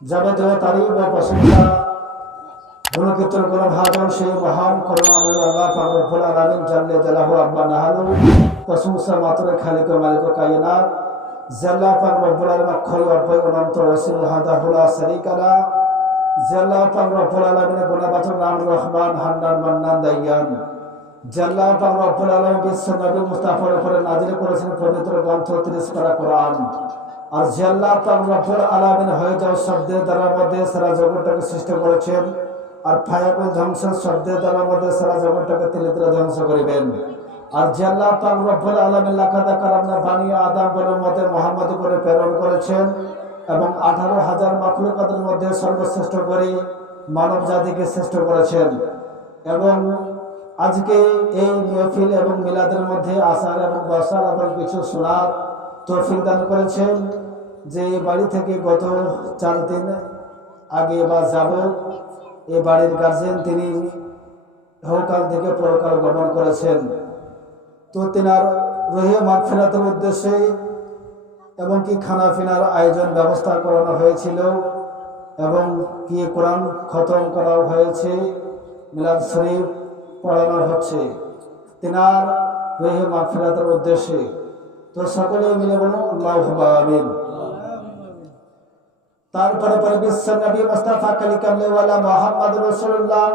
যাবতীয় তারিফ ও প্রশংসা গুণকীর্তন করে ভাজন সেই মহান করুণাময় আল্লাহ পাক রব্বুল আলামিন জাল্লে জালাহু আম্মা নাহালু প্রশংসা মাত্র খালিক ও মালিক কায়নাত জাল্লা পাক রব্বুল আলামিন অক্ষয় অব্যয় অনন্ত ওয়াসিল হাদাহুলা শারীকা লা জাল্লা পাক রব্বুল আলামিনের গুণবাচক নাম রহমান হান্নান মান্নান দাইয়ান জাল্লা পাক রব্বুল আলামিন বিশ্ব নবী মুস্তাফার উপরে নাজিল করেছেন পবিত্র গ্রন্থ 30 পারা কোরআন। আর যে আল্লাহ পাক রব্বুল আলামিন হয়ে যাও শব্দের দ্বারা মধ্যে সারা জগৎটাকে সৃষ্টি করেছেন আর ফায়াকুল ধ্বংসের শব্দের দ্বারা মধ্যে সারা জগৎটাকে তিলে তিলে ধ্বংস করিবেন। আর যে আল্লাহ পাক রব্বুল আলামিন লাকাদা কারামনা বানি আদম বলের মধ্যে মুহাম্মদ করে প্রেরণ করেছেন এবং 18,000 মাখলুকাতের মধ্যে সর্বশ্রেষ্ঠ করে মানব জাতিকে শ্রেষ্ঠ করেছেন। এবং আজকে এই মাহফিল এবং মিলাদের মধ্যে আসার এবং বসার এবং কিছু শোনার তৌফিক দান করেছেন। যে বাড়ি থেকে গত 4 দিন আগে বা যাব এই বাড়ির গার্জেন তিনি ইহকাল থেকে পরকাল গমন করেছেন। তো তেনার রুহে মাগফিরাতের উদ্দেশ্যে এবং কি খানা পিনার আয়োজন ব্যবস্থা করানো হয়েছিল এবং কি কোরআন খতম করা হয়েছে, মিলাদ শরীফ পড়ানো হচ্ছে তেনার রুহে মাগফিরাতের উদ্দেশ্যে। তো সকলে মিলে বলুন আল্লাহুম্মা আমিন। তারপরে পরে বিশ্ব নবী মুস্তাফা কালিকামলেওয়ালা মুহাম্মদ রাসূলুল্লাহ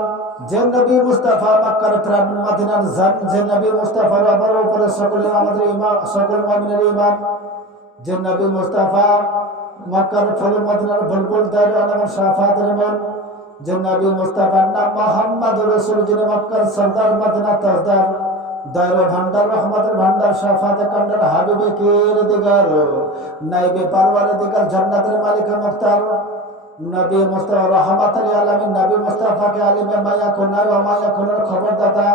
যে নবী মুস্তাফা মক্কার প্রাণ মদিনার জান যে নবী মুস্তাফার উপরে সকলে আমাদের ঈমান সকল মুমিনের ঈমান যে নবী মুস্তাফা মক্কার ফুল মদিনার বুলবুল দারওয়ান এবং শাফাতের মন যে নবী মুস্তাফার নাম মুহাম্মদ রাসূল যিনি মক্কার সরদার মদিনা তাজদার দায়রা ভান্ডার রহমতের ভান্ডার শাফাতে কান্ডার হাবিবে কের দিগার নাইবে পারওয়ারে দিগার জান্নাতের মালিক মুখতার নবী মুস্তাফা রাহমাতুল আলামিন নবী মুস্তাফাকে আলিমে মায়া কোনায় ওয়া মায়া কোনার খবরদাতা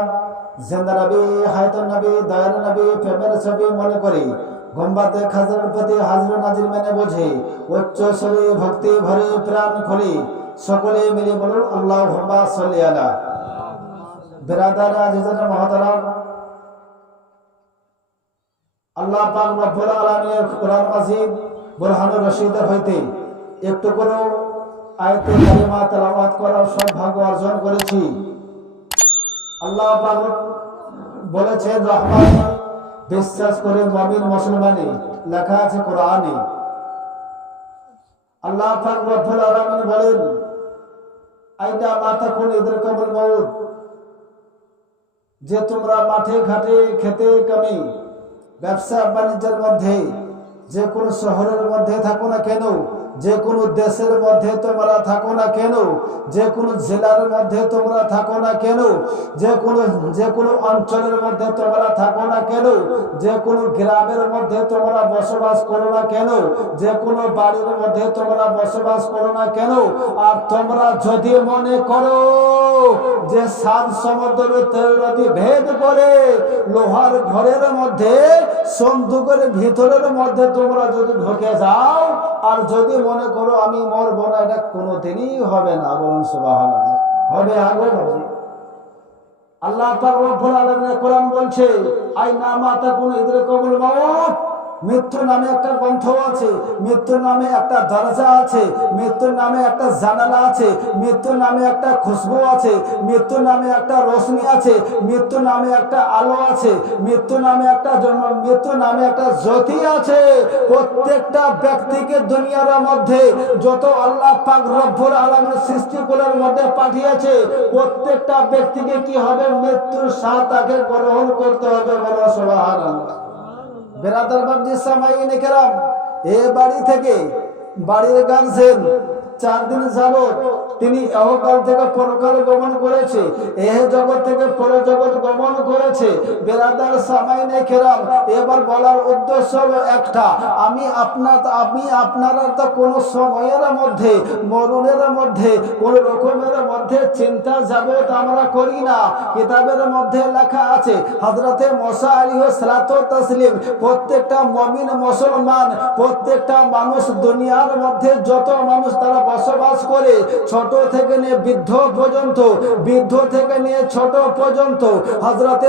জিন্দা নবী হায়াতুন নবী দয়ার নবী প্রেমের ছবি মনে করি গম্বাতে খাজরের প্রতি হাজির নাজির মেনে বোঝে উচ্চ স্বরে ভক্তি ভরে প্রাণ খুলে সকলে মিলে বলুন আল্লাহুম্মা সাল্লি আলা। বিরাদার আজিজান মুহতারাম, আল্লাহ পাক রব্বুল আলামিনের কোরআন মাজিদ বুরহানুর রশিদের হইতে একটু করে আয়াতে কারিমা তেলাওয়াত করার সৌভাগ্য অর্জন করেছি। আল্লাহ পাক বলেছেন রহমান বিশ্বাস করে মুমিন মুসলমানে লেখা আছে কোরআনে। আল্লাহ পাক রব্বুল আলামিন বলেন আইনা মা তাকুন ইদরাকুল মাউত যে তোমরা মাঠে ঘাটে খেতে কামে ব্যবসা বাণিজ্যের মধ্যে যে কোনো শহরের মধ্যে থাকো না কেন, যে কোনো দেশের মধ্যে তোমরা থাকো না কেন, যে কোনো জেলার মধ্যে তোমরা থাকো না কেন, যে কোনো অঞ্চলের মধ্যে তোমরা থাকো না কেন, যে কোনো গ্রামের মধ্যে তোমরা বসবাস করো না কেন, যে কোনো বাড়ির মধ্যে তোমরা বসবাস করো না কেন, আর তোমরা যদি মনে করো যে 7 সমুদ্র তেল নদী ভেদ করে লোহার ঘরের মধ্যে সন্দুকের ভিতরের মধ্যে তোমরা যদি ঢুকে যাও আর যদি মনে করো আমি মরবো না, এটা কোনোদিনই হবে না। বলুন সুবহানাল্লাহ। হবে আগে হবে। আল্লাহ পাক রব্বুল আলামিন কোরআন বলছে আইনা মা তাকুন ইদরাকুল মাউত মৃত্যু নামে একটা গ্রন্থ আছে, মৃত্যু নামে একটা দরজা আছে, মৃত্যু নামে একটা জানালা আছে, মৃত্যু নামে একটা খুশবু আছে, মৃত্যু নামে একটা রোশনি আছে, মৃত্যু নামে একটা আলো আছে, মৃত্যু নামে একটা জন্ম, মৃত্যু নামে একটা জ্যোতি আছে। প্রত্যেকটা ব্যক্তিকে দুনিয়ার মধ্যে যত আল্লাহ পাক রব্বুল আলামিন সৃষ্টিকুলের মধ্যে পাঠিয়েছে প্রত্যেকটা ব্যক্তিকে কি হবে মৃত্যুর স্বাদ তাকে গ্রহণ করতে হবে। বলো সুবহানাল্লাহ। বেরাদার বাবজি সামাইনে কেরাম এ বাড়ি থেকে বাড়ির গার্জেন 4 দিন যাবত তিনি ইহকাল থেকে পরকাল গমন করেছে, এহ জগৎ থেকে পর জগৎ গমন করেছে। বেরাদার সামাইনে কেরাম এবার বলার উদ্দেশ্য হলো একটা, আমি আপনারা তো কোনো সময়ের মধ্যে মরণের মধ্যে কোন রকমের মধ্যে চিন্তা যাবত আমরা করি না। কিতাবের মধ্যে লেখা আছে হযরতে মুসা আলাইহিস সালাতু ওয়াস তাসলিম প্রত্যেকটা মুমিন মুসলমান প্রত্যেকটা মানুষ দুনিয়ার মধ্যে যত মানুষ তারা বসবাস করে ছোট ছোট থেকে নিয়ে বৃদ্ধ পর্যন্ত, বৃদ্ধ থেকে নিয়ে ছোট পর্যন্ত হযরতে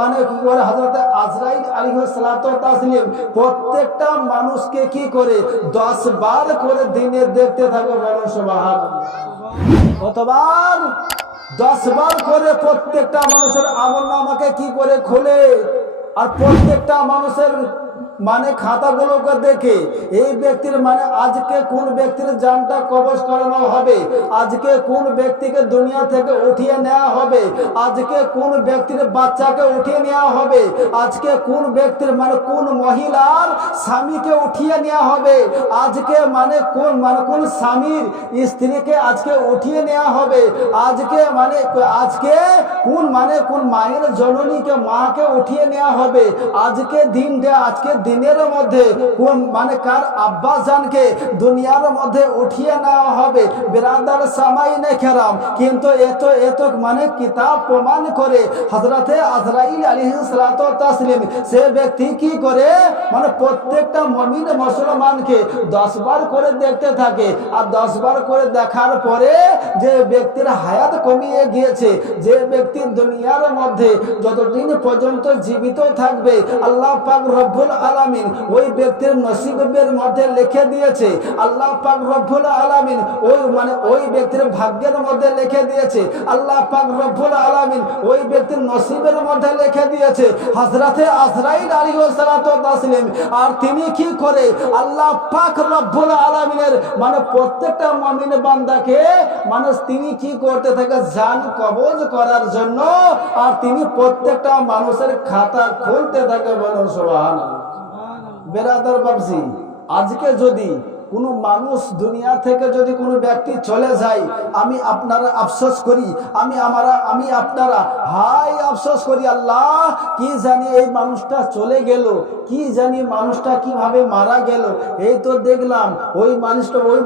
মানে কি করে হযরতে আজরাইল আলাইহিস সালাতু তাসলিম প্রত্যেকটা মানুষকে কি করে 10 বার করে দিনে দেখতে থাকে। বলো সুবহানাল্লাহ। কতবার? 10 বার করে প্রত্যেকটা মানুষের আমলনামাকে কি করে খোলে, আর প্রত্যেকটা মানুষের মানে খাতাগুলোকে দেখে এই ব্যক্তির মানে আজকে কোন ব্যক্তির জানটা কবজ করানো হবে, আজকে কোন ব্যক্তিকে দুনিয়া থেকে উঠিয়ে নেওয়া হবে, আজকে কোন ব্যক্তির বাচ্চাকে উঠিয়ে নেওয়া হবে, আজকে কোন ব্যক্তির মানে কোন মহিলার স্বামীকে উঠিয়ে নেওয়া হবে, আজকে মানে কোন স্বামীর স্ত্রীকে আজকে উঠিয়ে নেওয়া হবে, আজকে কোন মায়ের জননীকে মাকে উঠিয়ে নেওয়া হবে, আজকে দিনের মধ্যে কোন মানে কার আব্বা জানকে দুনিয়ার মধ্যে উঠিয়ে নেওয়া হবে। বিরাদার সামাইনে কেরাম, কিন্তু এত মানে কিতাব প্রমাণ করে হযরতে আজরাইল আলাইহিস সালাতু তাসলিম সে ব্যক্তি কি করে মানে প্রত্যেকটা মুমিন মুসলমানকে 10 বার করে দেখতে থাকে। আর 10 বার করে দেখার পরে যে ব্যক্তির হায়াত কমিয়ে গিয়েছে, যে ব্যক্তি দুনিয়ার মধ্যে যতদিন পর্যন্ত জীবিত থাকবে আল্লাহ পাক রব্বুল আলামিন ওই ব্যক্তির নসিবের মধ্যে লিখে দিয়েছে, আল্লাহ পাক রব্বুল আলামিন ওই ব্যক্তির ভাগ্যের মধ্যে লিখে দিয়েছে, আল্লাহ পাক রব্বুল আলামিন ওই ব্যক্তির নসিবের মধ্যে লিখে দিয়েছে হযরতে আজরাইল আলাইহিস সালাতু তাসলিম। আর তিনি কি করে আল্লাহ পাক রব্বুল আলামিনের মানে প্রত্যেকটা মুমিন বান্দাকে মানে তিনি কি করতে থাকে জান কবজ করার জন্য, আর তিনি প্রত্যেকটা মানুষের খাতা খুলতে থাকে। বলুন সুবহানাল্লাহ। বেরাদার বাবজি, আজকে যদি কোনো মানুষ দুনিয়া থেকে যদি কোনো ব্যক্তি চলে যায়, আমি আপনারা আফসোস করি, আমি আপনারা হাই আফসোস করি, আল্লাহ কি জানি এই মানুষটা চলে গেল, কি জানি মানুষটা কিভাবে মারা গেল। এই তো দেখলাম ওই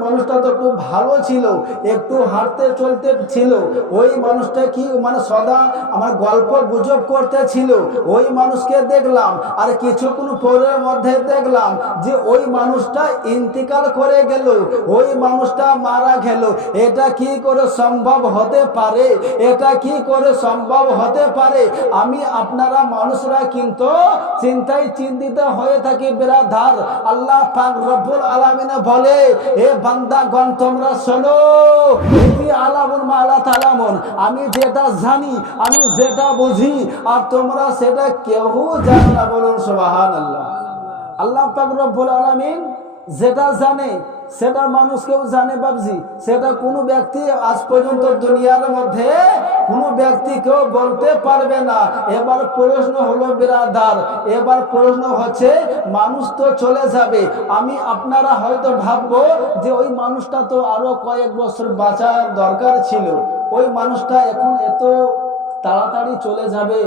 মানুষটা তো একটু ভালো ছিল, একটু হাঁটতে চলতে ছিল, ওই মানুষটা কি মানে সদা আমার গল্প গুজব করতে ছিল, ওই মানুষকে দেখলাম। আর কিছুক্ষণ পরের মধ্যে দেখলাম যে ওই মানুষটা ইন্তিকাল করে গেল, ওই মানুষটা মারা গেল। এটা কি করে সম্ভব হতে পারে? এটা কি করে সম্ভব হতে পারে? আমি আপনারা মানুষরা কিন্তু চিন্তায় চিন্তিত হয়ে থাকি। বিরাধার আল্লাহ পাক রব্বুল আলামিন বলে, এ বান্দাগণ তোমরা শোনো, ইতি আলামুন মা লা তালামুন, আমি যেটা জানি, আমি যেটা বুঝি, আর তোমরা সেটা কেউ জানো না। বলুন সুবহানাল্লাহ। আল্লাহ পাক রব্বুল আলামিন যেটা জানে সেটা মানুষ কেউ জানে বাবজি, সেটা কোনো ব্যক্তি আজ পর্যন্ত দুনিয়ার মধ্যে কোনো ব্যক্তি কেউ বলতে পারবে না। এবার প্রশ্ন হলো বিরাদার, এবার প্রশ্ন হচ্ছে মানুষ তো চলে যাবে, আমি আপনারা হয়তো ভাববো যে ওই মানুষটা তো আরো কয়েক বছর বাঁচার দরকার ছিল, ওই মানুষটা এখন এত তাড়াতাড়ি চলে যাবে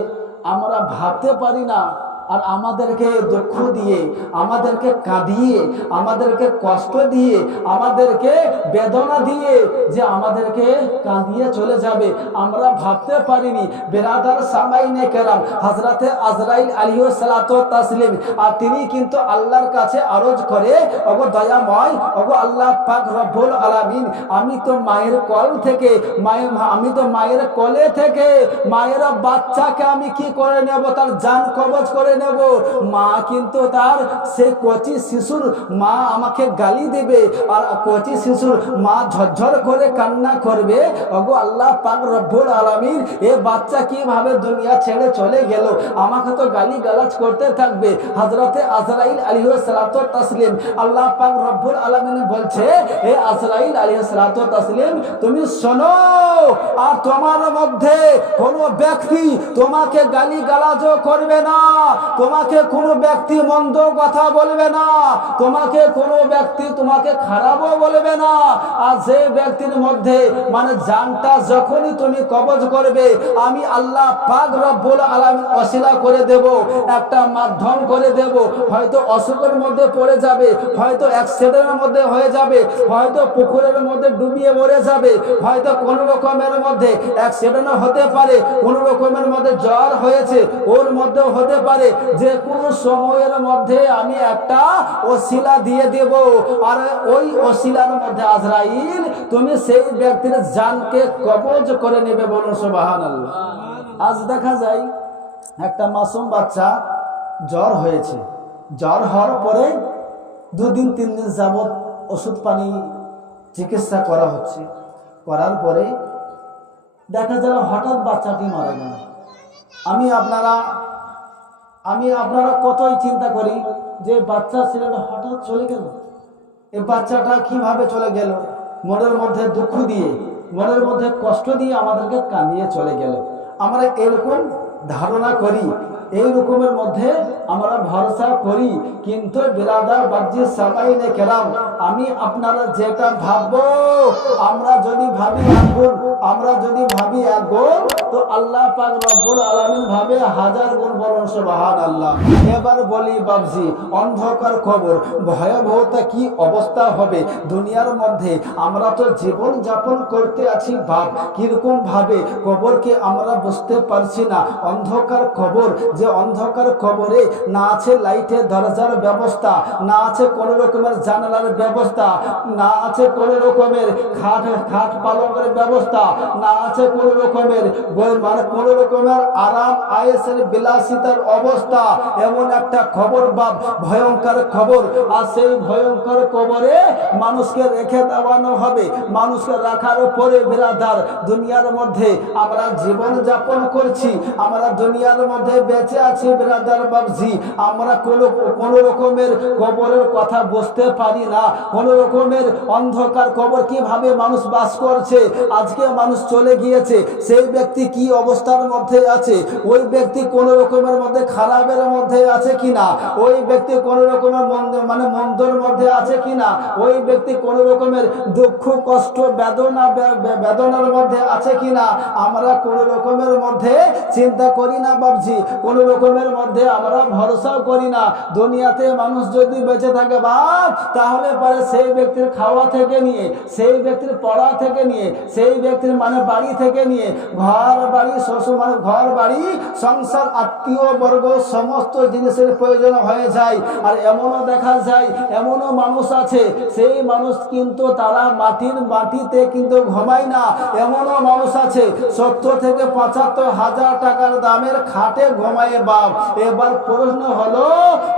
আমরা ভাবতে পারি না। আর আমাদেরকে দুঃখ দিয়ে, আমাদেরকে কাঁদিয়ে, আমাদেরকে কষ্ট দিয়ে, আমাদেরকে বেদনা দিয়ে যে আমাদেরকে কাঁদিয়ে চলে যাবে আমরা ভাবতে পারিনি। বেরাদার সামাইনে কেরাম, হযরতে আজরাইল আলাইহিস সালাতু তাসলিম, আর তিনি কিন্তু আল্লাহর কাছে আরজ করে, ওগো দয়াময়, ওগো আল্লাহ পাক রব্বুল আলামিন, আমি তো মায়ের কোলে থেকে মায়ের বাচ্চাকে আমি কি করে নেব, তার জান কবজ করে নেব। মা কিন্তু তার সে কচি শিশুর মা আমাকে গালি দেবে, আর কচি শিশুর মা ঝরঝর করে কান্না করবে, ওগো আল্লাহ পাক রব্বুল আলামিন, এ বাচ্চা কিভাবে দুনিয়া ছেড়ে চলে গেল, আমাকে তো গালি গালাজ করতে থাকবে। হযরতে আজরাইল আলাইহিস সালাতু তাসলিম, আল্লাহ পাক রব্বুল আলামিন বলছে, এ আজরাইল আলাইহিস সালাতু তাসলিম তুমি শোনো, আর তোমার মধ্যে কোনো ব্যক্তি তোমাকে গালি গালাজও করবে না, তোমাকে কোনো ব্যক্তি মন্দ কথা বলবে না, তোমাকে কোনো ব্যক্তি তোমাকে খারাপও বলবে না। আর যে ব্যক্তির মধ্যে মানে জানটা যখনই তুমি কবজ করবে, আমি আল্লাহ পাক রব্বুল আলামিন ওসিলা করে দেব, একটা মাধ্যম করে দেব। হয়তো অসুখের মধ্যে পড়ে যাবে, হয়তো অ্যাক্সিডেন্টের মধ্যে হয়ে যাবে, হয়তো পুকুরের মধ্যে ডুবিয়ে মরে যাবে, হয়তো কোনো রকমের মধ্যে অ্যাক্সিডেন্ট হতে পারে, কোনো রকমের মধ্যে জ্বর হয়েছে, ওর মধ্যেও হতে পারে। যে কোনো সময়ের মধ্যে আমি একটা ওসিলা দিয়ে দেব, আর ওই ওসিলার মধ্যে আজরাইল আজরাইল তুমি সেই ব্যক্তির জানকে কবজ করে নেবে, বলুন সুবহানাল্লাহ। আজ দেখা যায় একটা মাসুম বাচ্চা জ্বর হয়েছে, জ্বর হওয়ার পরে 2 দিন 3 দিন যাবৎ ওষুধ পানি চিকিৎসা করা হচ্ছে, করার পরে দেখা যায় হঠাৎ বাচ্চাটি মারা গেল। আমি আপনারা কতই চিন্তা করি যে বাচ্চা ছেলেটা হঠাৎ চলে গেল, এই বাচ্চাটা কিভাবে চলে গেল, মনের মধ্যে দুঃখ দিয়ে, মনের মধ্যে কষ্ট দিয়ে আমাদেরকে কাঁদিয়ে চলে গেল। আমরা এরকম ধারণা করি, এই রকমের মধ্যে আমরা ভরসা করি। কিন্তু বিরাদার বাজি সামাইনে কেরাম, আমি আপনারা যেটা ভাববো, আমরা যদি ভাবি আগুন, আমরা যদি ভাবি আগুন, তো আল্লাহ পাক রব্বুল আলামিন ভাবে 1000 গুণ, বলুন সুবহানাল্লাহ। এবার বলি বাবজি, অন্ধকার কবর ভয়াবহতা কি অবস্থা হবে দুনিয়ার মধ্যে। আমরা তো জীবন যাপন করতে আছি বাপ, কিরকম ভাবে কবরকে আমরা বুঝতে পারছি না। অন্ধকার কবর, যে অন্ধকার কবরে না আছে লাইটের দরজার ব্যবস্থা, না আছে কোন রকমের জানালার ব্যবস্থা, না আছে কোন রকমের খাট পালঙ্কের ব্যবস্থা, না আছে কোন রকমের কোন রকমের আরাম আয়েসের বিলাসিতার অবস্থা। এমন একটা খবর বাপ, ভয়ঙ্কর খবর। আর সেই ভয়ঙ্কর কবরে মানুষকে রেখে দেওয়ানো হবে। মানুষকে রাখার পরে বিরাদার দুনিয়ার মধ্যে আমরা জীবন যাপন করছি, আমরা দুনিয়ার মধ্যে বেঁচে আছি বিরাদার বাবজি। আমরা কোন রকমের কবরের কথা বুঝতে পারি না, কোন রকমের অন্ধকার কবর কিভাবে মানুষ বাস করছে। আজকে মানুষ চলে গিয়েছে, সেই ব্যক্তি কি অবস্থার মধ্যে আছে, ওই ব্যক্তি কোন রকমের মধ্যে খারাপের মধ্যে আছে কিনা, ওই ব্যক্তি কোন রকমের মন্দর মধ্যে আছে কিনা, ওই ব্যক্তি কোন রকমের দুঃখ কষ্ট বেদনার মধ্যে আছে কিনা, আমরা কোন রকমের মধ্যে চিন্তা করি না বাবজি, কোন রকমের মধ্যে আমরা ভরসাও করি না। দুনিয়াতে মানুষ যদি বেঁচে থাকে বাপ, তাহলে পরে সেই ব্যক্তির খাওয়া থেকে নিয়ে, সেই ব্যক্তির পড়া থেকে নিয়ে, সেই ব্যক্তির বাড়ি থেকে নিয়ে, ঘর বাড়ি শ্বশুর ঘর বাড়ি সংসার আত্মীয় বর্গ সমস্ত জিনিসের প্রয়োজন হয়ে যায়। আর এমনও দেখা যায়, এমনও মানুষ আছে, সেই মানুষ কিন্তু তারা মাটিতে কিন্তু ঘুমায় না। এমনও মানুষ আছে 70 থেকে 75 হাজার টাকার দামের খাটে ঘুমায় বাপ। এবার প্রশ্ন হলো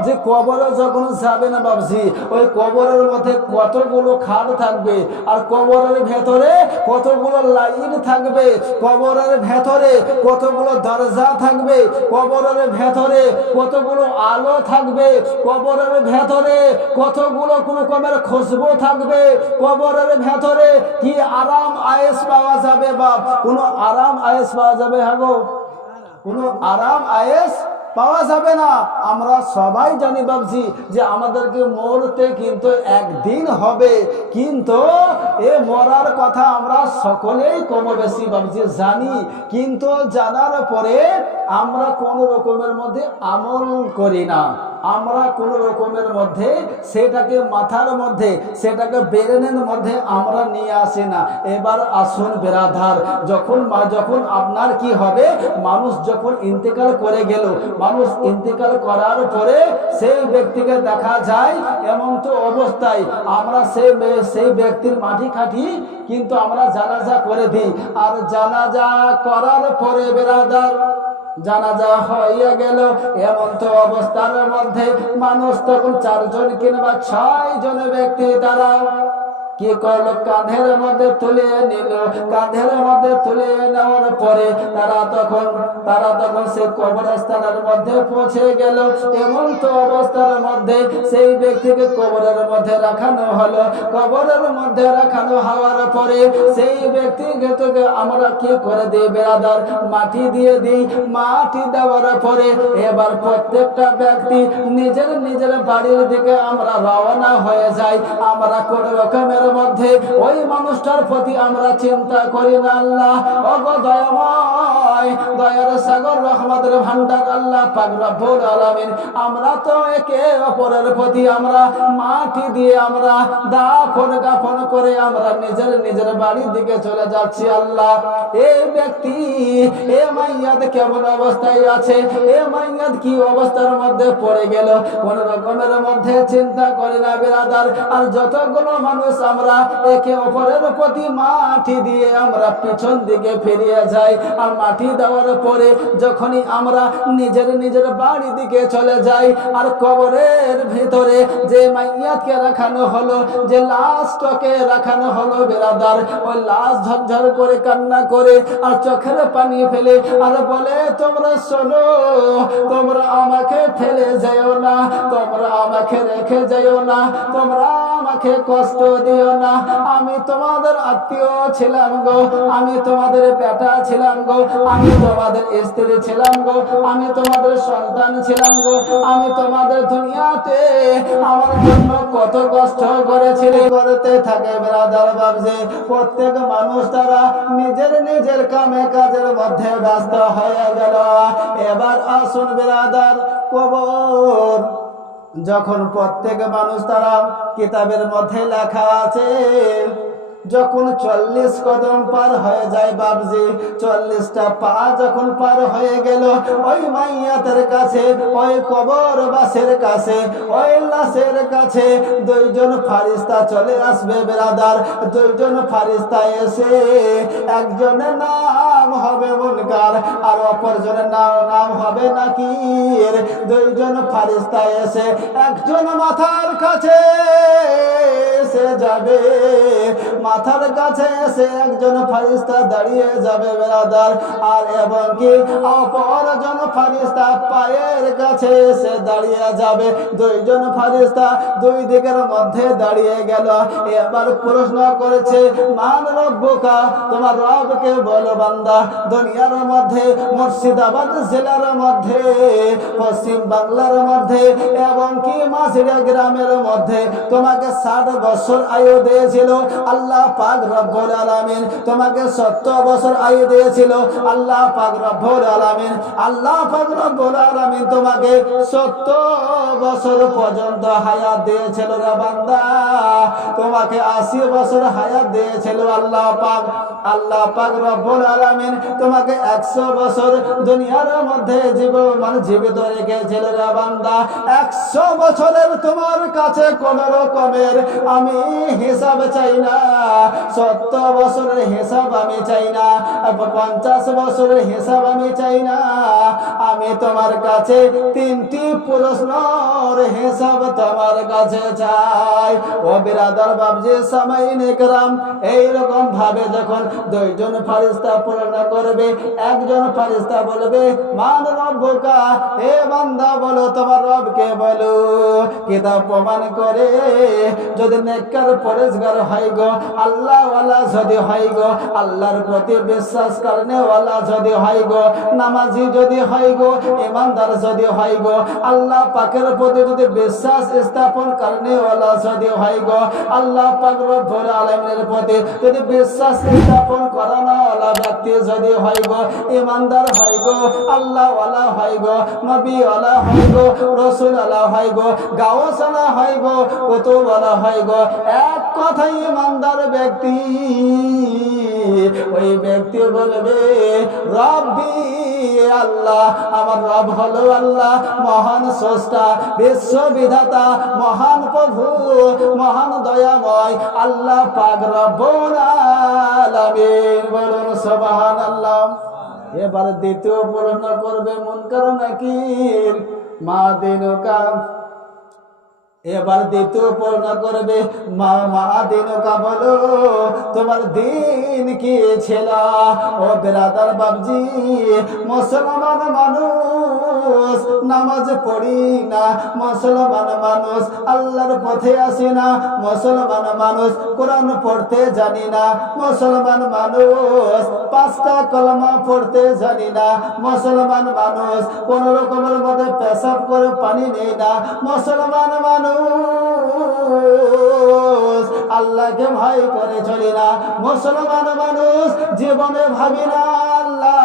যে কবরে যখন যাবে না বাবজি, ওই কবরের মধ্যে কতগুলো খাট থাকবে, আর কবরের ভেতরে কতগুলো লাইট থাকবে, কবরের ভেতরে কতগুলো দরজা থাকবে, কবরের ভেতরে কতগুলো আলো থাকবে, কবরের ভেতরে কতগুলো কোন রকমের খুশবু থাকবে, কবরের ভেতরে কি আরাম আয়েশ পাওয়া যাবে বাপ, কোনো আরাম আয়েশ পাওয়া যাবে? হ্যাঁ গো, কোনো আরাম আয়েশ পাওয়া যাবে না। আমরা সবাই জানি বাবজি যে আমাদেরকে মরতে কিন্তু একদিন হবে, কিন্তু এ মরার কথা আমরা সকলেই কম বেশি বাবজি জানি। কিন্তু জানার পরে আমরা কোন রকমের মধ্যে আমল করি না, আমরা কোন রকমের মধ্যে সেটাকে মাথার মধ্যে, সেটাকে ব্রেনের মধ্যে আমরা নিয়ে আসি না। এবার আসুন বেরাধার, যখন আপনার কি হবে, মানুষ যখন ইন্তেকাল করে গেল, মানুষ ইন্তেকাল করার পরে সেই ব্যক্তিকে দেখা যায় এমন তো অবস্থায় আমরা সেই ব্যক্তির মাটি খাটি কিন্তু আমরা জানাজা করে দিই। আর জানাজা করার পরে বেরাদার, জানাজা হইয়া গেল, এমন তো অবস্থার মধ্যে মানুষ তখন 4 জন কিংবা 6 জন ব্যক্তি তারা কি করলো, কাঁধের মধ্যে তুলে নিল। কাঁধের মধ্যে তুলে নেওয়ার পরে তারা তখন সেই কবরস্থানের মধ্যে পৌঁছে গেল। এমন তো অবস্থার মধ্যে সেই ব্যক্তিকে কবরের মধ্যে রাখানো হলো। কবরের মধ্যে রাখানো হওয়ার পরে সেই ব্যক্তিকে তোকে আমরা কি করে দিই বেরাদার, মাটি দিয়ে দিই। মাটি দেওয়ার পরে এবার প্রত্যেকটা ব্যক্তি নিজের বাড়ির দিকে আমরা রওনা হয়ে যাই। আমরা কোন রকমের মধ্যে ওই মানুষটার প্রতি আমরা চিন্তা করি না। আল্লাহ ওগো দয়াময়, দয়ার সাগর, রহমতের ভান্ডার আল্লাহ পাক রব্বুল আলামিন, আমরা তো একে অপরের প্রতি আমরা মাটি দিয়ে আমরা দাফন করে আমরা নিজের বাড়ির দিকে চলে যাচ্ছি। আল্লাহ এই ব্যক্তি, এ মাইয়াদ কেমন অবস্থায় আছে, এ মাইয়াদ কি অবস্থার মধ্যে পড়ে গেল, কোন রকমের মধ্যে চিন্তা করে না বেরাদার। আর যতগুলো মানুষ আমরা একে অপরের প্রতি মাটি দিয়ে আমরা পিছন দিকে ফিরিয়ে যাই। আর মাটি দেওয়ার পরে যখনই আমরা নিজের নিজের বাড়ি দিকে চলে যাই, আর কবরের ভিতরে যে মাইয়াতকে রাখানো হলো, যে লাশটাকে রাখানো হলো বেরাদার, ওই লাশ ঝরঝর করে কান্না করে আর চোখের পানি ফেলে আর বলে, তোমরা শোনো, তোমরা আমাকে ফেলে যেও না, তোমরা আমাকে রেখে যেও না, তোমরা আমাকে কষ্ট দিও না। আমি তোমাদের আত্মীয় ছিলাম গো, আমি তোমাদের বেটা ছিলাম গো, আমি তোমাদের স্ত্রী ছিলাম গো, আমি তোমাদের সন্তান ছিলাম গো, আমি তোমাদের দুনিয়াতে আমার জন্য কত কষ্ট করেছিলে। করতে থাকে ব্রাদার বাবজি, প্রত্যেক মানুষ তারা নিজের নিজের কামে কাজের মধ্যে ব্যস্ত হয়ে গেল। এবার আসুন ব্রাদার, কবর যখন প্রত্যেক মানুষ তারা কিতাবের মধ্যে লেখা আছে, যখন 40 কদম পার হয়ে যায় বাবজি, 40টা পা যখন পার হয়ে গেল, ওই মাইয়াতের কাছে, ওই কবরবাসের কাছে, ওই লাশের কাছে দুইজন ফারিস্তা চলে আসবে বেরাদার। দুইজন ফারিস্তা এসে, একজনের নাম হবে মুনকার আর অপরজনের নাম হবে নাকির। দুইজন ফারিস্তা এসে একজন মাথার কাছে এসে যাবে, মাথার কাছে এসে একজন ফারিস্তা দাঁড়িয়ে যাবে বেরাদার, আর এবং কি অপরজন ফারিস্তা পায়ের কাছে এসে দাঁড়িয়ে যাবে। দুইজন ফারিস্তা দুই দিকের মধ্যে দাঁড়িয়ে গেল। এবার প্রশ্ন করেছে, মান রব্বুকা, তোমার রবকে বলো বান্দা। দুনিয়ার মধ্যে মুর্শিদাবাদ জেলার মধ্যে, পশ্চিম বাংলার মধ্যে এবং কি মাঝিরা গ্রামের মধ্যে তোমাকে 60 বছর আয়ু দিয়েছিল আল্লাহ পাক রব্বুল আলামিন, তোমাকে 70 বছর আয়ু দিয়েছিল আল্লাহ পাক রব্বুল আলামিন। আল্লাহ পাক রব্বুল আলামিন তোমাকে 70 বছর পর্যন্ত হায়াত দিয়েছিল রে বান্দা। তোমাকে 80 বছর হায়াত দিয়েছিল আল্লাহ পাক। আল্লাহ পাক রব্বুল আলামিন তোমাকে 100 বছর দুনিয়ার মধ্যে জীবিত রেখেছিল রে বান্দা। 100 বছরের তোমার কাছে কোন রকমের আমি হিসাব চাই না, 70 বছরের হিসাব আমি চাই না, 50 বছরের হিসাব আমি চাই না। আমি তোমার কাছে 3টি প্রশ্নের হিসাব তোমার কাছে চাই। ও বিরাদার বাবজি সামাইন ইকরাম, এইরকম ভাবে যখন দুইজন ফারিস্তা প্রশ্ন করবে, একজন ফারিস্তা বলবে, মান রব্বুকা, হে বান্দা বলো তোমার রবকে বলো। কিতাব প্রমাণ করে যদি নেককার পরেজগার হয় গো, আল্লাহ ওয়ালা যদি হয় গো, আল্লাহর প্রতি বিশ্বাস করনে ওয়ালা যদি হয় গো, নামাজি যদি হয় গো, ইমানদার যদি হয় গো, আল্লাহ পাকের প্রতি যদি বিশ্বাস স্থাপন করনে ওয়ালা যদি হয় গো, আল্লাহ পাক রব্বুল আলামিনের প্রতি যদি বিশ্বাস স্থাপন করানো ওয়ালা ব্যক্তি যদি হয় গো, ইমানদার হয় গো, আল্লাহ ওয়ালা হয় গো, নবী ওয়ালা হয় গো, রাসূল ওয়ালা হয় গো, গাওস ওয়ালা হয় গো, কুতুব ওয়ালা হয় গো, এক কথাই ইমানদার ব্যক্তি, ওই ব্যক্তি বলবে, রব্বি আল্লাহ, আমার রব হলো আল্লাহ, মহান স্রষ্টা, বিশ্ব বিধাতা, মহান প্রভু, মহান দয়াময় আল্লাহ পাক রব্বুল আলামিন। বলুন সুবহানাল্লাহ। এবার দ্বিতীয় প্রশ্ন করবে মুনকার নাকির, মা দিনুকা। এবার দ্বিতীয় প্রশ্ন করবে, মা দিনুকা, বলো তোমার দিন কি ছিল। ও বিরাদার বাবজি, মুসলমান মানুষ নামাজ পড়ি না, মুসলমান মানুষ আল্লাহর পথে আসি না, মুসলমান মানুষ কোরআন পড়তে জানি না, মুসলমান মানুষ 5টা কলমা পড়তে জানি না, মুসলমান মানুষ কোন রকমের মধ্যে পেশাব করে পানি নেই না, মুসলমান মানুষ আল্লাহকে ভয় করে চলি না, মুসলমান মানুষ জীবনে ভাবি না আল্লাহ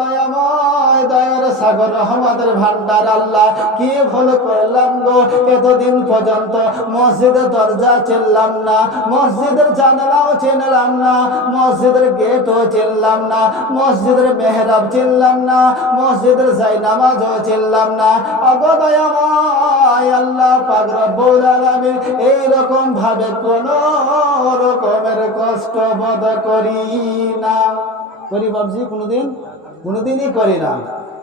দয়াময় দয়ার সাগর রহমতের ভান্ডার আল্লাহ কি ভুল করলাম গো, এতদিন পর্যন্ত মসজিদের দরজা চিনলাম না, মসজিদের জানালাও চিনলাম না, মসজিদের গেটও চিনলাম না, মসজিদের মেহরাব চিনলাম না, মসজিদের জায়নামাজও চিনলাম না। অগদয়াময় আল্লাহ পাক রব্বুল আলামিন এইরকম ভাবে কোন রকমের কষ্ট বোধ করি না। করি বাবজি? কোনোদিনই করি না।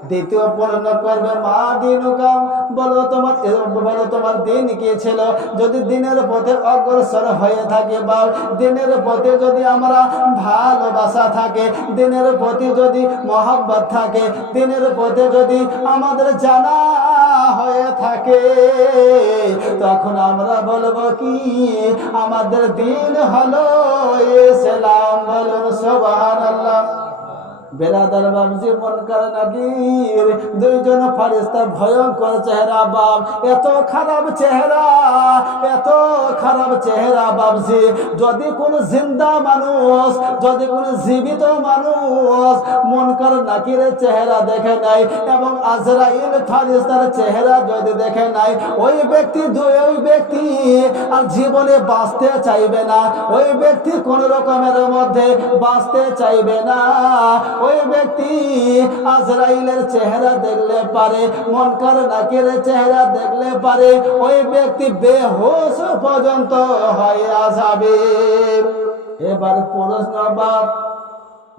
দ্বিতীয় পূর্ণ করবে মা দিনুকাম, বলো তোমার দিন কি ছিল? যদি দিনের পথে অগ্রসর হয়ে থাকে বা দিনের পথে যদি আমরা ভালোবাসা থাকে, দিনের প্রতি যদি মহব্বত থাকে, দিনের পথে যদি আমাদের জানা হয়ে থাকে, তখন আমরা বলবো কি আমাদের দিন হলো ইসলাম। বলুন সুবহানাল্লাহ। বেরাদার বাবজি মুনকার নাকির দুইজন ফেরেশতা ভয়ঙ্কর চেহারা বাপ, এত খারাপ চেহারা বাবজি। যদি কোন জিন্দা মানুষ, যদি কোন জীবিত মানুষ মুনকার নাকিরের চেহারা দেখে নাই এবং আজরাইল ফেরেশতার চেহারা যদি দেখে নাই, ওই ব্যক্তি আর জীবনে বাঁচতে চাইবে না, ওই ব্যক্তি কোন রকমের মধ্যে বাঁচতে চাইবে না। ওই ব্যক্তি আজরাইলের চেহারা দেখলে পারে, মুনকার নাকিরের চেহারা দেখলে পারে, ওই ব্যক্তি বেহুশ পর্যন্ত হয়ে যাবে। এবার প্রশ্ন বাপ,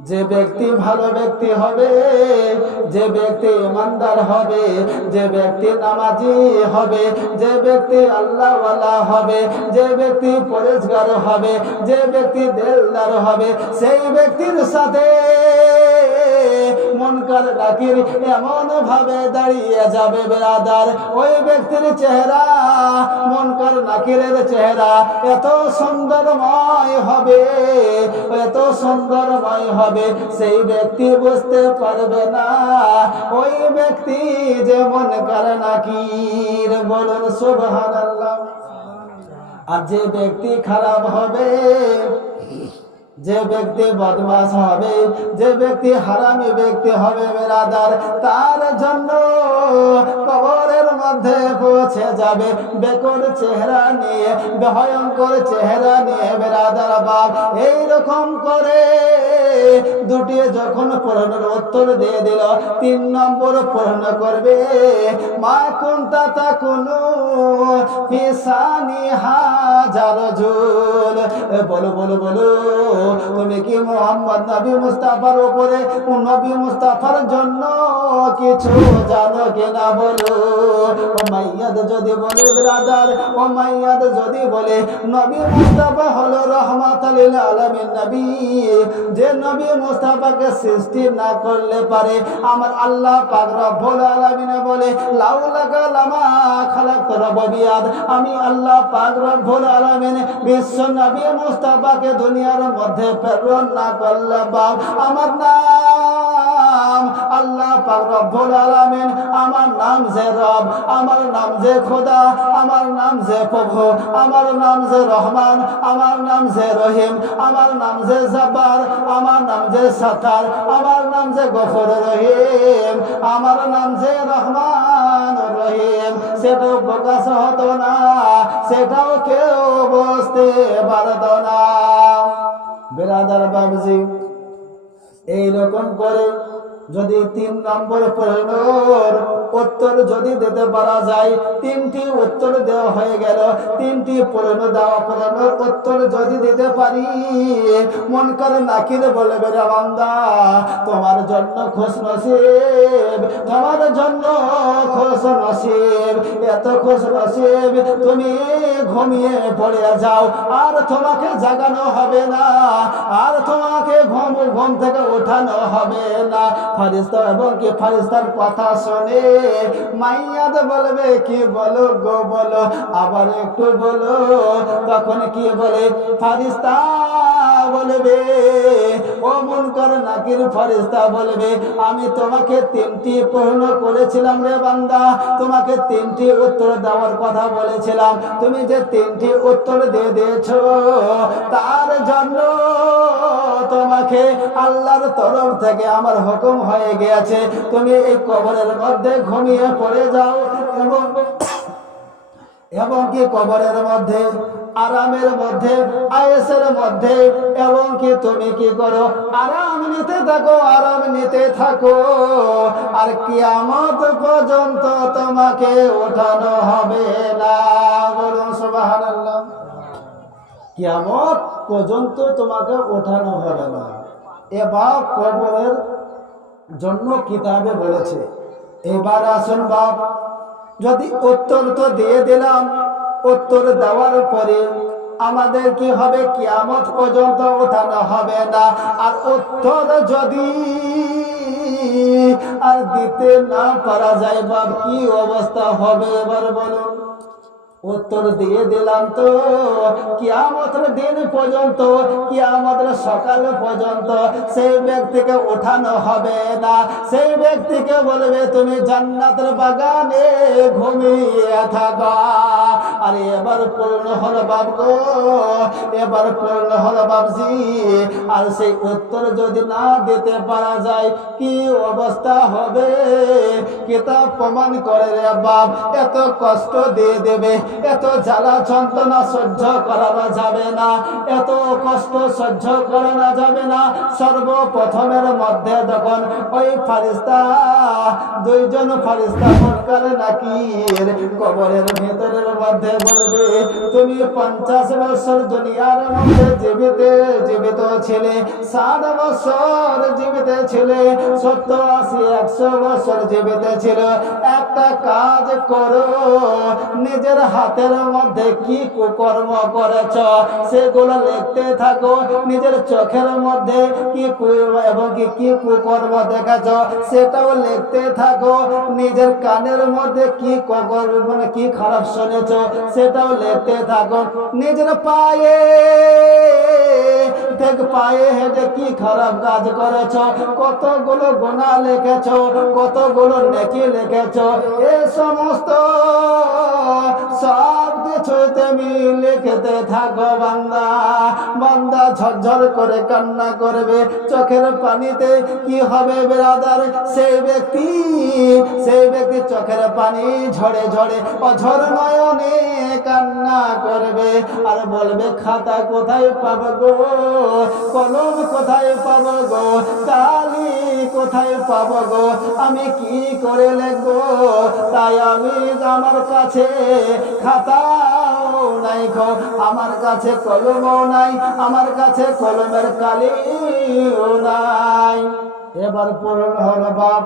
যে ব্যক্তি ভালো ব্যক্তি হবে, যে ব্যক্তি ইমানদার হবে, যে ব্যক্তি নামাজি হবে, যে ব্যক্তি আল্লাহওয়ালা হবে, যে ব্যক্তি পরেজগার হবে, যে ব্যক্তি দিলদার হবে, সেই ব্যক্তির সাথে মুনকার নাকির এমন ভাবে দাঁড়িয়ে যাবে বেরাদার, ওই ব্যক্তির চেহারা, মুনকার নাকিরের চেহারা এত সুন্দরময় হবে, এত সুন্দরময় হবে, সেই ব্যক্তি বুঝতে পারবে না ওই ব্যক্তি যে মুনকার নাকির। বলুন সুবহানাল্লাহ। আর যে ব্যক্তি খারাপ হবে, যে ব্যক্তি বদমাশ হবে, যে ব্যক্তি হারামি ব্যক্তি হবে বেরাদার, তার জন্য কবরের মধ্যে পৌঁছে যাবে বেকর চেহারা নিয়ে, ভয়ঙ্কর চেহারা নিয়ে বেরাদার বাপ। এইরকম করে দুটি যখন প্রশ্নের উত্তর দিয়ে দিল, 3 নম্বর প্রশ্ন করবে মা কুনতা তাকুনু ফিসানি হাজার জুল। বলো বলো বলো, তুমি কি মুহাম্মদ নবী মুস্তাফার উপরে, নবী মুস্তাফার জন্য কিছু জানো কিনা? বলো। ওমাইয়াদ যদি বলে ব্রাদার, ওমাইয়াদ যদি বলে নবী মুস্তাফা হলো রাহমাতাল লিল আলামিন নবী, যে নবী মুস্তাফাকে সৃষ্টি না করলে পারে আমার আল্লাহ পাক রব্বুল আলামিন বলে লাউলাকা লামা খালাকতু রব্বিয়াদ, আমি আল্লাহ পাক রব্বুল আলামিন বিশ্ব নবী মুস্তাফাকে দুনিয়ার মধ্যে প্রেরণ না করলে বাপ আমার নাম আল্লাহ পাক রব্বুল আলামিন, আমার নাম যে রব, আমার নাম যে খোদা, আমার নাম যে প্রভু, আমার নাম যে রহমান, আমার নাম যে রহিম, আমার নাম যে জব্বার, আমার নাম যে সাত্তার, আমার নাম যে গফুর রহিম, আমার নাম যে রহমান রহিম, সেটাও প্রকাশ হতো না, সেটাও কেউ বুঝতে পারত না। বেরাদার বাবজি, এইরকম করে যদি 3 নম্বর প্রশ্নের উত্তর যদি দিতে পারা যায়, 3টি উত্তর দেওয়া হয়ে গেল, 3টি প্রশ্ন দেওয়া প্রশ্নের উত্তর যদি দিতে পারি, মুনকার নাকির বলবে রে বান্দা তোমার জন্য খুশ নসিব, তোমার জন্য খুশ নসিব, এত খুশ নসিব তুমি ঘুমিয়ে পড়ে যাও, আর তোমাকে জাগানো হবে না, আর তোমাকে ঘুম থেকে ওঠানো হবে না। ফেরেশতা এবং কি ফেরেশতার কথা শুনে মাইয়াদ বলবে কি বলো গো বলো, আবার একটু বলো। তখন কি বলে ফেরেশতা বলবে, ও মুনকার নাকির ফেরেশতা বলবে আমি তোমাকে 3টি প্রশ্ন করেছিলাম রে বান্দা, তোমাকে 3টি উত্তর দেওয়ার কথা বলেছিলাম, তুমি যে 3টি উত্তর দিয়ে দিয়েছো তার জন্য তোমাকে তোমাকে আল্লাহর তরফ থেকে আমার হুকুম হয়ে গিয়েছে, তুমি এই কবরের মধ্যে ঘুমিয়ে পড়ে যাও এবং কি কবরের মধ্যে আরামের মধ্যে আয়েসের মধ্যে এবং কি তুমি কি করো আরাম নিতে থাকো আর কিয়ামত পর্যন্ত তোমাকে ওঠানো হবে না। বলুন সুবহানাল্লাহ। কিয়ামত পর্যন্ত তোমাকে ওঠানো হবে না। এবার কবরের জন্য কিতাবে বলেছে। এবার আসুন বাপ, যদি উত্তর তো দিয়ে দিলাম, উত্তর দেওয়ার পরে আমাদের কি হবে? কিয়ামত পর্যন্ত ওঠানো হবে না। আর উত্তর যদি আর দিতে না পারা যায় বাপ, কি অবস্থা হবে এবার বলুন? উত্তর দিয়ে দিলাম তো কিয়ামতের দিন পর্যন্ত, কিয়ামতের সকাল পর্যন্ত সেই ব্যক্তিকে ওঠানো হবে না। সেই ব্যক্তিকে বলবে তুমি জান্নাতের বাগানে ঘুমিয়ে থাকো। আরে এবার পূর্ণ হলো বাপ গো, এবার পূর্ণ হলো বাপজি। আর সেই উত্তর যদি না দিতে পারা যায় কি অবস্থা হবে? কিতাব প্রমাণ করে রে বাপ, এত কষ্ট দিয়ে দেবে, এত জ্বালা যন্ত্রণা সহ্য করানো যাবে না, এত কষ্ট সহ্য করানো যাবে না। সর্বপ্রথমের মধ্যে যখন ওই ফারিস্তা, দুইজন ফারিস্তা মুনকার নাকির কবরের ভেতরের মধ্যে বলবে তুমি 50 বছর দুনিয়ার মধ্যে জীবিত ছিলে, 60 বছর জীবিত ছিলে, 70, 80, 100 বছর জীবিত ছিল। একটা কাজ করো, নিজের হাতের মধ্যে কি কুকর্ম করেছ সেগুলো লিখতে থাকো। নিজের চোখের মধ্যে কি এবং কি কুকর্ম দেখেছ সেটাও লিখতে থাকো। নিজের কানের মধ্যে কি মানে কি খারাপ শুনেছ সেটাও লিখতে থাকো। নিজের পায়ে হেঁটে কি খারাপ কাজ করেছ, কতগুলো গুনাহ লিখেছ, কতগুলো নেকি লিখেছ, এ সমস্ত সব কিছু তুমি লিখতে থাকো। বান্দা ঝরঝর করে কান্না করবে, চোখের পানিতে কি হবে বেরাদার? সেই ব্যক্তি চোখের পানি ঝরে অঝর নয়নে কান্না করবে আর বলবে খাতা কোথায় পাবো গো, কলম কোথায় পাবো গো, কালি কোথায় পাবো গো, আমি কি করে লিখবো? তাই আমার কাছে খাতাও নাই গো, আমার কাছে কলমও নাই, আমার কাছে কলমের কালিও নাই। এবার পূরণ হলো বাপ।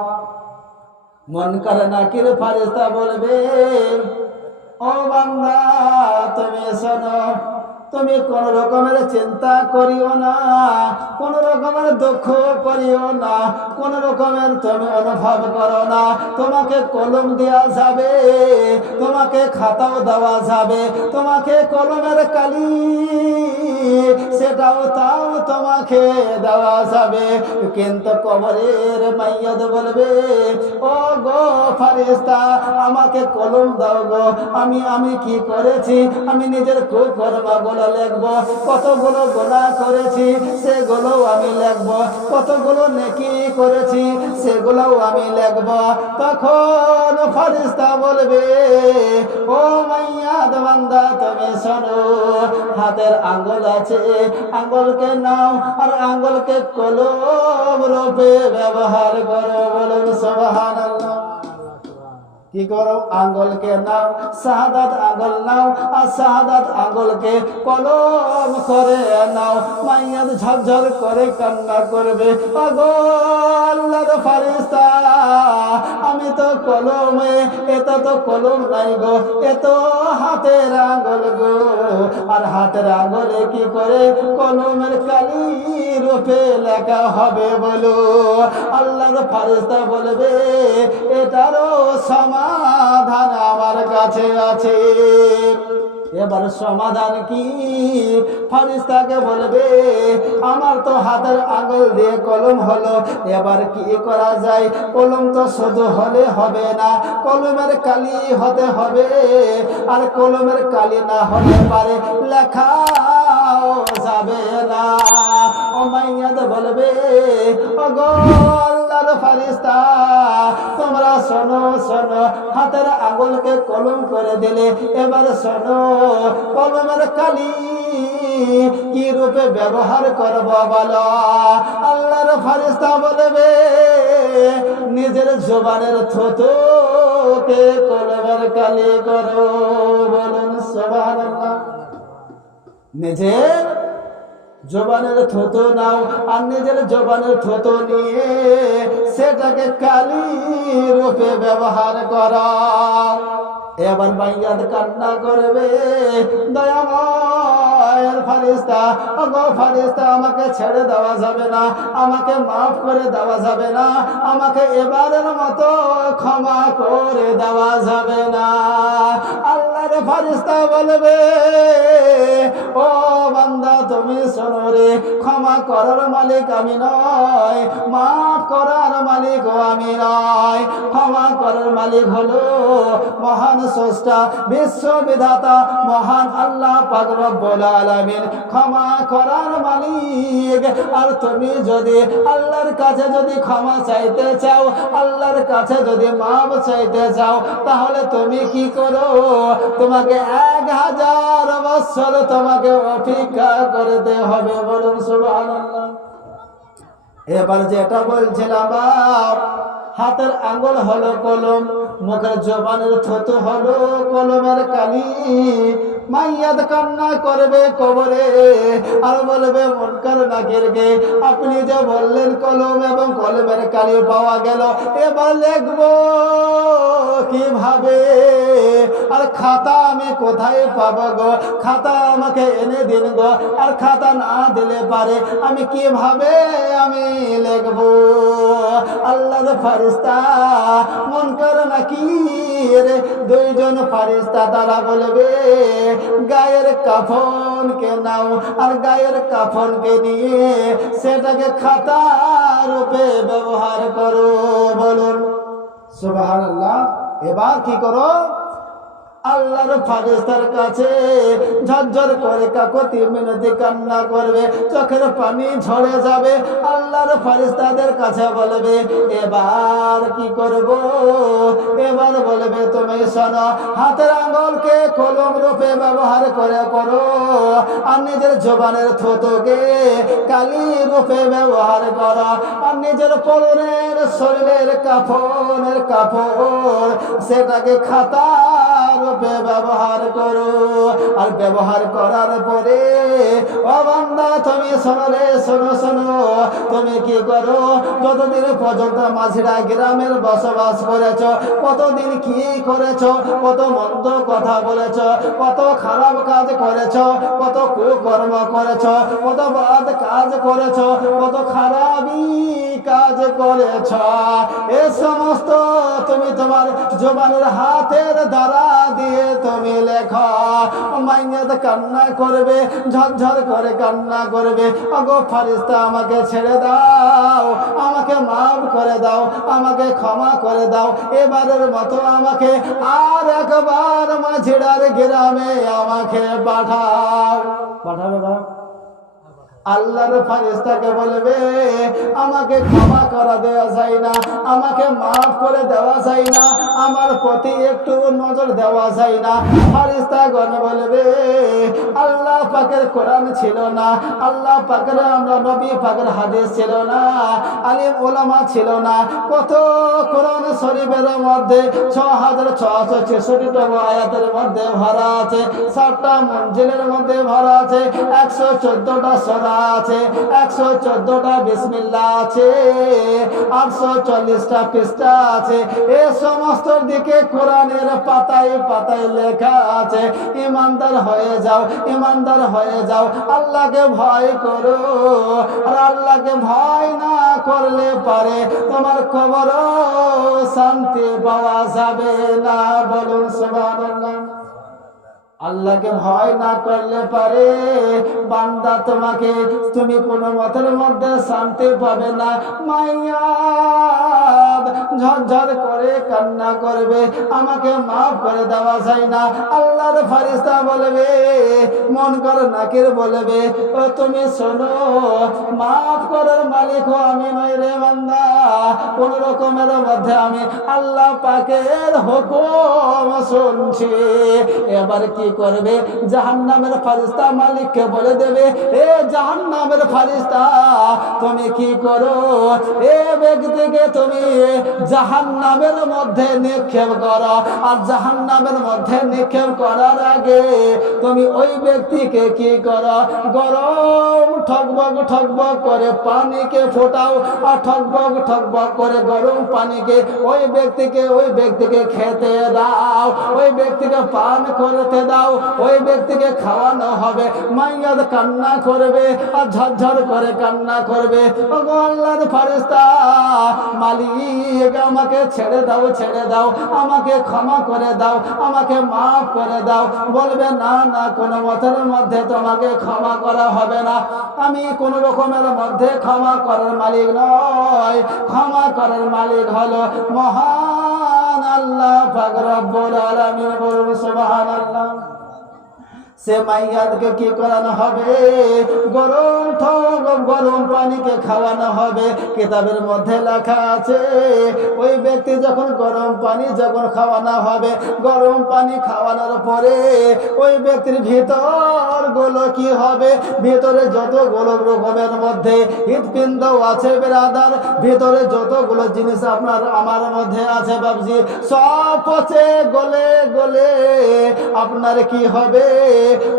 মুনকার নাকির ফারিস্তা বলবে ও বান্দা তুমি শোনো, তুমি কোন রকমের চিন্তা করিও না, কোন রকমের দুঃখ করিও না, কোন রকমের তুমি অনুভব করো না। তোমাকে কলম দেওয়া যাবে, তোমাকে খাতাও দেওয়া যাবে, তোমাকে কলমের কালি সেটাও তাও তোমাকে দেওয়া যাবে। কিন্তু কবরের মাইয়াদ বলবে ও গো ফারিস্তা আমাকে কলম দাও গো, আমি কি করেছি, আমি নিজের কুকর্মগুলো লিখবো, কতগুলো গুনাহ করেছি সেগুলো আমি লিখবো, কতগুলো নেকি করেছি সেগুলো আমি লিখবো। তখন ফারিস্তা বলবে ও মাইয়াদ বান্দা তুমি শোনো, হাতের আঙ্গুল আছে, আঙ্গুলকে নাও আর আঙ্গুলকে কলম রূপে ব্যবহার করো। বলুন সুবহানাল্লাহ। কি করো? আঙ্গুলকে নাও, শাহাদাত আঙ্গুল নাও আর শাহাদাত আঙ্গুলকে কলম করে নাও। মাইয়াদ ঝরঝর করে কান্না করবে, ওগো আল্লাহর ফারিস্তা আমি তো কলমে, এটা তো কলম নাই গো, এ তো হাতের আঙ্গুল গো, আর হাতের আঙ্গুলে কি করে কলমের কালি রূপে লেখা হবে বলো? আল্লাহর ফারিস্তা বলবে এটারও সমাধান আমার কাছে আছে। এবার সমাধান কি? ফারিস্তাকে বলবে আমার তো হাতের আঙ্গুল দিয়ে কলম হলো, এবার কি করা যায়? কলম তো শুধু হলে হবে না, কলমের কালি হতে হবে, আর কলমের কালি না হলে পারে লেখাও যাবে না। ও মাইয়াদ বলবে, ওগো আল্লাহর ফেরেশতা, তোমরা শোনো শোনো, হাতের আঙুলকে কলম করে দিলে, এবার শোনো কলমের কালি কি রূপে ব্যবহার করব বলো। আল্লাহর ফেরেশতা বলবে, নিজের জবানের থুতুকে কলমের কালি করো। বলুন সুবহানাল্লাহ। নিজের জবানের থুতু নাও, আর নিজের জবানের থুতু নিয়ে সেটাকে কালি রূপে ব্যবহার করো। এবার মাইয়াদ কান্না করবে, দয়াময়ের ফেরেশতা, ওগো ফেরেশতা, আমাকে ছেড়ে দেওয়া যাবে না, আমাকে মাফ করে দেওয়া যাবে না, আমাকে এবারের মতো ক্ষমা করে দেওয়া যাবে না। আল্লাহর ফেরেশতা বলবে, ও বান্দা তুমি শোনো রে, ক্ষমা করার মালিক আমি নয়, মাফ করার মালিক আমি নয়। ক্ষমা করার মালিক হলো মহান স্রষ্টা, বিশ্ব বিধাতা, মহান আল্লাহ পাক রব্বুল আলামিন ক্ষমা করার মালিক। আর তুমি যদি আল্লাহর কাছে যদি ক্ষমা চাইতে চাও, আল্লাহর কাছে যদি মাফ চাইতে চাও, তাহলে তুমি কি করো? তোমাকে 1000 বছর তোমাকে অপেক্ষা করতে হবে। বলুন সুবহানাল্লাহ। এবার যেটা বলছিলাম, হাতের আঙ্গুল হলো কলম, মুখের জবানের থুতু হলো কলমের কালি। মাইয়াদ কান্না করবে কবরে, আর বলবে, মুনকার নাকিরকে, আপনি যে বললেন কলম এবং কলমের কালি পাওয়া গেল, এবার লিখবো কিভাবে? আর খাতা আমি কোথায় পাবো গো? খাতা আমাকে এনে দিন গো। আর খাতা না দিলে পারে আমি কিভাবে আমি লিখবো? আল্লাহর ফেরেশতা মুনকার নাকির দুইজন ফেরেশতা তারা বলবে, গায়ের কাফনকে নাও, আর গায়ের কাফনকে নিয়ে সেটাকে খাতা রূপে ব্যবহার করো। বলুন সুবহানাল্লাহ। এবার কি করো? আল্লাহর ফেরেশতার কাছে ঝরঝর করে কাকুতি মিনতি কান্না করবে, চোখের পানি ঝরে যাবে। আল্লাহর ফেরেশতাদের কাছে বলবে, এবার কি করব? এবার বলবে, তুমি শোনো, হাতের আঙ্গুলকে কলম রূপে ব্যবহার করে করো, আর নিজের জবানের থুতুকে কালি রূপে ব্যবহার করো, আর নিজের পরনের শরীরের কাফনের কাপড় সেটাকে খাতা রূপে ব্যবহার করো। আর ব্যবহার করার পরে, ও বান্দা তুমি শোনো রে, শোনো শোনো, তুমি কি করো? যতদিন পর্যন্ত মাঝিরা গ্রামের বসবাস করেছ, কতদিন কি করেছ? কত মন্দ কথা বলেছ, কত খারাপ কাজ করেছ, কত কুকর্ম করেছ, কত বাদ কাজ করেছ, কত খারাপই কাজ করেছ, এ সমস্ত তুমি তোমার জবানের হাতের দ্বারা দিয়ে তুমি লেখো। মাইয়াদ কান্না করবে, ঝরঝর করে কান্না করবে, ওগো ফেরেশতা, আমাকে ছেড়ে দাও, আমাকে মাফ করে দাও, আমাকে ক্ষমা করে দাও, এবারের মতো আমাকে আর একবার মাঝিরার গ্রামে আমাকে পাঠাও। পাঠাবে না? আল্লাহর ফেরেশতাকে বলবে, আমাকে ক্ষমা করা দেওয়া যায় না, আমাকে মাফ করে দেওয়া যায় না, আমার প্রতি একটু নজর দেওয়া যায় না। ফেরেশতাগণ বলবে, আল্লাহ পাকের কোরআন ছিল না, আল্লাহ পাকের আমরা নবী পাকের হাদিস ছিল না, আলিম ওলামা ছিল না, কত কোরআন শরীফের মধ্যে 6666তম আয়াতের মধ্যে ভরা আছে, 7টা মঞ্জিলের মধ্যে ভরা আছে, 114টা সূরা আছে, 114টা বিসমিল্লাহ আছে, 840টা পৃষ্ঠা আছে। এ সমস্ত দিকে কোরআনের পাতায় পাতায় লেখা আছে, ইমানদার হয়ে যাও, ইমানদার হয়ে যাও, আল্লাহকে ভয় করো। আর আল্লাহকে ভয় না করলে পারে তোমার কবরও শান্তি পাওয়া যাবে না। বলুন সুবহানাল্লাহ। আল্লাহকে ভয় না করলে পারে বান্দা তুমি কোনো মতের মধ্যে শান্তি পাবে না। মাইয়া ঝরঝর করে কান্না করবে, আমাকে মাফ করে দেওয়া যায় না। আল্লাহর ফেরেশতা বলবে, মুনকার নাকির বলবে, ও তুমি শোনো, মাফ করার মালিক আমি নই রে বান্দা। কোন রকমের মধ্যে আমি আল্লাহ পাকের হুকুম শুনছি। এবার কি করবে? জাহান্নামের ফেরেশতা মালিককে বলে দেবে, এ জাহান্নামের ফেরেশতা তুমি কি করো, এ ব্যক্তিকে তুমি জাহান্নামের মধ্যে নিক্ষেপ করো। আর জাহান্নামের মধ্যে নিক্ষেপ করার আগে তুমি ওই ব্যক্তিকে কি করো, গরম ঠকবক ঠকবক করে পানিকে ফোটাও। আর ঠকবক ঠকবক করে গরম পানিকে ওই ব্যক্তিকে খেতে দাও, ওই ব্যক্তিকে পান করতে দাও, ওই ব্যক্তিকে খাওয়ানো হবে। মাইয়াদ কান্না করবে আর ঝরঝর করে কান্না করবে, ওগো আল্লাহর ফেরেশতা মালিক আমাকে ছেড়ে দাও, ছেড়ে দাও, আমাকে ক্ষমা করে দাও, আমাকে মাফ করে দাও। বলবে, না না, কোনো মতের মধ্যে তোমাকে ক্ষমা করা হবে না। আমি কোন রকমের মধ্যে ক্ষমা করার মালিক নয়, ক্ষমা করার মালিক হলো মহান আল্লাহ পাক রব্বুল আলামিন। বলুন সুবহানাল্লাহ। সে মাইয়াদকে কি করানো হবে? গরম পানিকে খাওয়ানো হবে। কিতাবের মধ্যে লেখা আছে, ওই ব্যক্তি যখন গরম পানি খাওয়ানো হবে, গরম পানি খাওয়ানোর পরে ওই ব্যক্তির ভিতর গুলো কি হবে, ভিতরে যতগুলো রকমের মধ্যে হৃৎপিণ্ড আছে বেরাদার, ভিতরে যতগুলো জিনিস আমার মধ্যে আছে বাবজি, সব পচে গলে গলে আপনার কি হবে,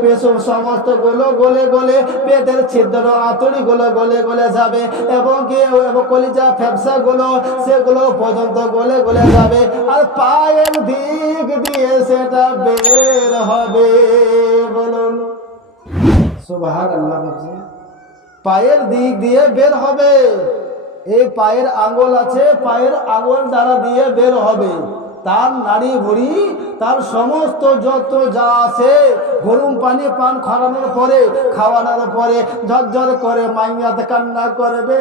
পেছন সমস্ত গুলো গলে গলে পেটের ছিদ্র আঁতুড়ি গুলো গলে গলে যাবে, এবং কলিজা ফ্যাপসা গুলো সেগুলো পর্যন্ত গলে গলে যাবে। আর পায়ের দিক দিয়ে সেটা বের হবে। বলুন সুবহানাল্লাহ। পায়ের দিক দিয়ে বের হবে। এই পায়ের আঙ্গুল আছে, পায়ের আঙ্গুল দ্বারা দিয়ে বের হবে। তার নাড়ি ভুড়ি, তার সমস্ত যত যা আছে, গরম পানি পান খাওয়ানোর পরে ঝরঝর করে মাইয়াত কান্না করবে,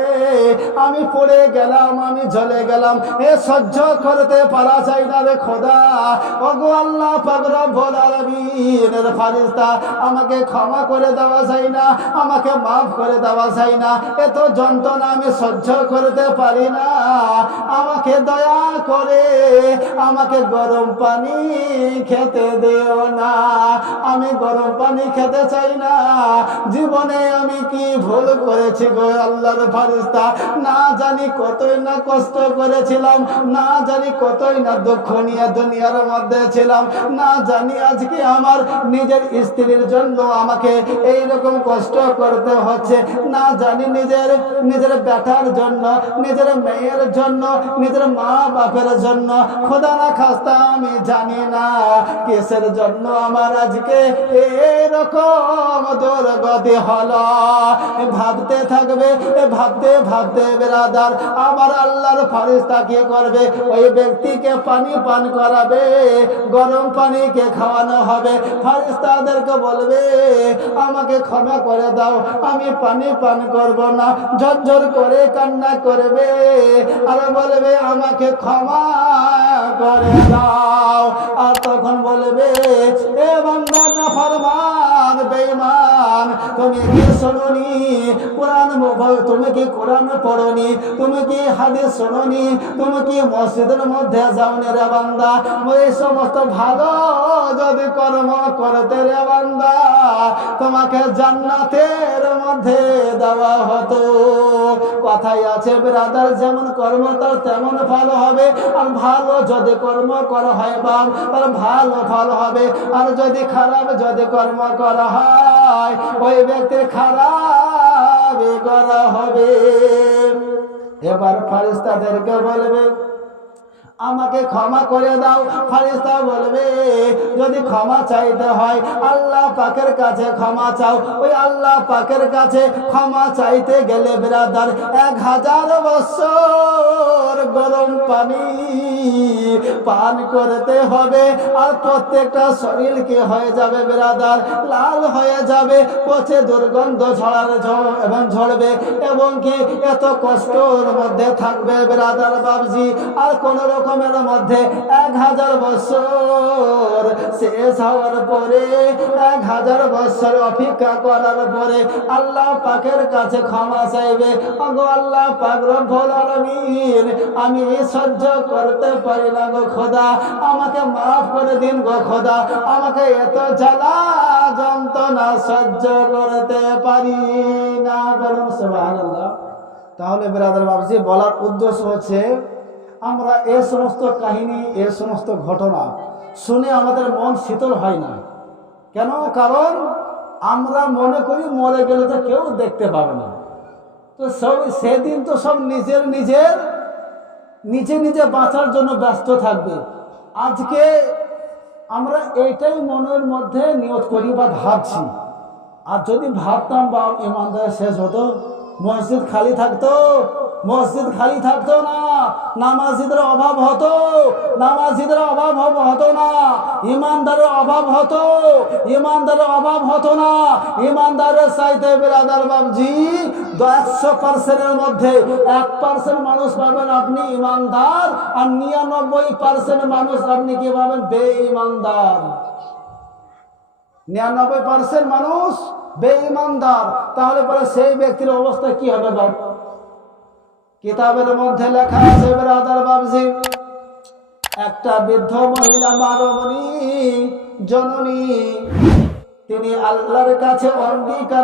আমি পড়ে গেলাম, আমি জ্বলে গেলাম, এ সহ্য করতে পারা যায় না রে খোদা। ওগো আল্লাহ পাক রব্বুল আলামিনের ফেরেশতা, আমাকে ক্ষমা করে দেওয়া যায় না, আমাকে মাফ করে দেওয়া যায় না, এত যন্ত্রণা আমি সহ্য করতে পারি না, আমাকে দয়া করে আমাকে গরম পানি খেতে দিও না, আমি গরম পানি খেতে চাই না। জীবনে আমি কি ভুল করেছি গো আল্লাহর ফেরেশতা, না জানি কতই না কষ্ট করেছিলাম, না জানি কতই না দুঃখ নিয়ে দুনিয়ার মধ্যে ছিলাম, না জানি আজকে আমার নিজের স্ত্রীর জন্য আমাকে এই রকম কষ্ট করতে হচ্ছে, না জানি নিজের বেটার জন্য, নিজের মেয়ের জন্য, নিজের মা বাপের জন্য, খোদা না খাস্তা আমি জানি না কিসের জন্য আমার আজকে এরকম দুর্গতি হলো। ভাবতে থাকবে, ভাবতে ভাবতে বেরাদার, আবার আল্লাহর ফেরেশতা কি করবে, ওই ব্যক্তিকে পানি পান করাবে, গরম পানিকে খাওয়ানো হবে। ফেরেশতাদেরকে বলবে, আমাকে ক্ষমা করে দাও, আমি পানি পান করব না। ঝরঝর করে কান্না করবে আর বলবে, আমাকে ক্ষমা করে দাও। আর তখন বলবে, এ বান্দা নাফরমান বেঈমান, তুমি কি শোনোনি কোরআন? তুমি কি কোরআন পড়োনি? তুমি কি হাদিস শোনোনি? তুমি কি মসজিদের মধ্যে যাওনি রে বান্দা? এই সমস্ত ভালো যদি কর্ম করতে রে বান্দা, তোমাকে জান্নাতের মধ্যে দেওয়া হতো। কথাই আছে ব্রাদার, যেমন কর্ম তার তেমন ভালো হবে। আর ভালো যদি কর্ম করা হয় বাপ, তার ভালো ফল হবে। আর যদি খারাপ যদি কর্ম করা হয়, ওই ব্যক্তির খারাপ করা হবে। এবার ফেরেশতাদেরকে বলবে, আমাকে ক্ষমা করে দাও। ফেরেশতা বলবে যদি ক্ষমা চাইতে হয় আল্লাহ পাকের কাছে ক্ষমা চাও। ওই আল্লাহ পাকের কাছে ক্ষমা চাইতে গেলে বিরাদার 1000 বছর গরম পানি পান করতে হবে। আর প্রত্যেকটা শরীর কি হয়ে যাবে বিরাদার, লাল হয়ে যাবে, পচে দুর্গন্ধ এবং ঝরবে এবং কি এত কষ্টের মধ্যে থাকবে বিরাদার বাবজি। আর কোন রকমের মধ্যে 1000 বছর শেষ হওয়ার পরে 1000 বছর অপেক্ষা করার পরে আল্লাহ পাকের কাছে ক্ষমা চাইবে। ওগো আল্লাহ পাক রব্বুল আলামিন, আমি সহ্য করতে পারি না গো খোদা, আমাকে মাফ করে দিন গো খোদা, আমাকে এত জ্বালা যন্ত্রণা সহ্য করতে পারি না। বলুন সুবহানাল্লাহ। তাহলে ব্রাদার বাবজি বলার উদ্দেশ্য হচ্ছে আমরা এই সমস্ত কাহিনী, এই সমস্ত ঘটনা শুনে আমাদের মন শীতল হয় না। কেন? কারণ আমরা মনে করি মরে গেলে তো কেউ দেখতে পাবে না। তো সেদিন তো সব নিজে বাঁচার জন্য ব্যস্ত থাকবে। আজকে আমরা এইটাই মনের মধ্যে নিয়ত করি বা ভাবছি। আর যদি ভাবতাম বা ইমানদার শেষ হতো, মসজিদ খালি থাকতো? মসজিদ খালি থাকতো না, নামাজিদের অভাব হতো, নামাজিদের অভাব হতো না, ইমানদারের অভাব হতো, ইমানদারের অভাব হতো না। ইমানদারের চাইতে বিরাদার বাবজি 100%-এর মধ্যে 1% মানুষ পাবেন আপনি ইমানদার, আর 99% মানুষ আপনি কি পাবেন? বেঈমানদার। 99% মানুষ বেঈমানদার। তাহলে পরে সেই ব্যক্তির অবস্থা কি হবে বাবা? কিতাবের মধ্যে লেখা আছে ব্রাদার বাবজি, একটা বৃদ্ধ মহিলা মারমণি জননী, তিনি আল্লাহর কাছে অঙ্গীকার